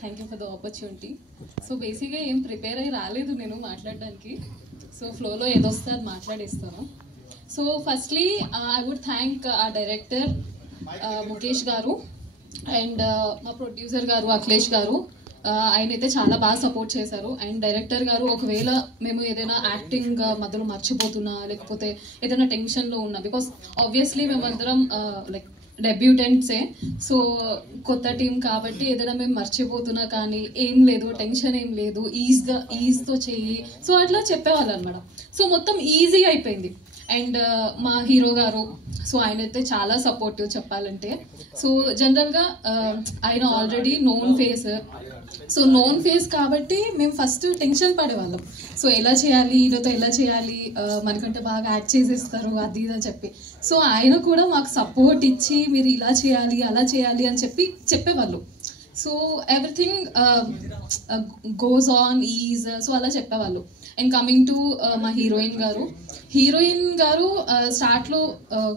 Thank you for the opportunity. So బేసిక్గా ఏం prepare అయ్యి రాలేదు నేను మాట్లాడడానికి. సో ఫ్లోలో ఏదొస్తే అది మాట్లాడేస్తాను. So firstly I would thank ఆ డైరెక్టర్ ముఖేష్ గారు అండ్ మా ప్రొడ్యూసర్ గారు అఖిలేష్ గారు. ఆయన అయితే చాలా బాగా సపోర్ట్ చేశారు. అండ్ డైరెక్టర్ గారు ఒకవేళ మేము ఏదైనా యాక్టింగ్ మధ్యలో మర్చిపోతున్నా లేకపోతే ఏదైనా టెన్షన్లో ఉన్నా, బికాస్ ఆబ్వియస్లీ మేమందరం లైక్ డెబ్యూటెంట్సే, సో కొత్త టీం కాబట్టి ఏదైనా మేము మర్చిపోతున్నా కానీ ఏం లేదు, టెన్షన్ ఏం లేదు, ఈజ్తో చెయ్యి, సో అట్లా చెప్పేవాళ్ళు అనమాట. సో మొత్తం ఈజీ అయిపోయింది. అండ్ మా హీరో గారు, సో ఆయన అయితే చాలా సపోర్టివ్ చెప్పాలంటే. సో జనరల్గా ఆయన already known face, so known face కాబట్టి మేము ఫస్ట్ టెన్షన్ పడేవాళ్ళం. సో ఎలా చేయాలి, ఈయనతో ఎలా చేయాలి, మనకంటే బాగా యాక్ట్ చేసేస్తారు అది ఇది అని చెప్పి. సో ఆయన కూడా మాకు సపోర్ట్ ఇచ్చి మీరు ఇలా చేయాలి అలా చేయాలి అని చెప్పేవాళ్ళు. So everything goes on is, so అలా చెప్పేవాళ్ళు. అండ్ కమింగ్ టు మా హీరోయిన్ గారు స్టార్ట్లో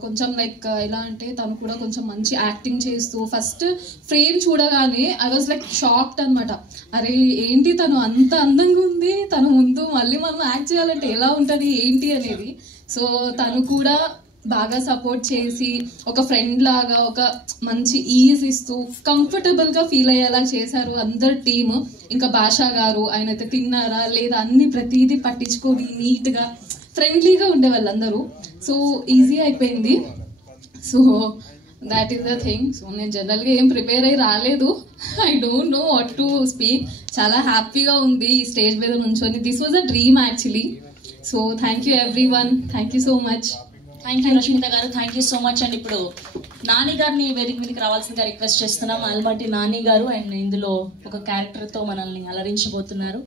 కొంచెం లైక్ ఎలా అంటే తను కూడా కొంచెం మంచి యాక్టింగ్ చేస్తూ ఫస్ట్ ఫ్రేమ్ చూడగానే ఐ వాజ్ లైక్ షాక్డ్ అనమాట. అరే ఏంటి తను అంత అందంగా ఉంది, తను ముందు మళ్ళీ మనం యాక్ట్ చేయాలంటే ఎలా ఉంటుంది ఏంటి అనేది. సో తను కూడా బాగా సపోర్ట్ చేసి ఒక ఫ్రెండ్ లాగా ఒక మంచి ఈజ్ ఇస్తూ కంఫర్టబుల్గా ఫీల్ అయ్యేలా చేశారు అందరు టీమ్. ఇంకా భాషా గారు, ఆయన అయితే తిన్నారా లేదా అన్ని ప్రతిదీ పట్టించుకొని నీట్గా ఫ్రెండ్లీగా ఉండే వాళ్ళందరూ. సో ఈజీ అయిపోయింది. So that is the thing. So నేను జనరల్గా ఏం ప్రిపేర్ అయ్యి రాలేదు. I don't know what to speak. చాలా హ్యాపీగా ఉంది ఈ స్టేజ్ మీద నుంచొని. This was a dream actually. So thank you everyone, thank you so much. Thank you Rashmita గారు, thank you so much. And ఇప్పుడు నాని గారిని వేదిక మీదకి రావాల్సిందిగా రిక్వెస్ట్ చేస్తున్నాం. ఆల్మట్టి నాని గారు అండ్ ఇందులో ఒక క్యారెక్టర్తో మనల్ని అలరించబోతున్నారు.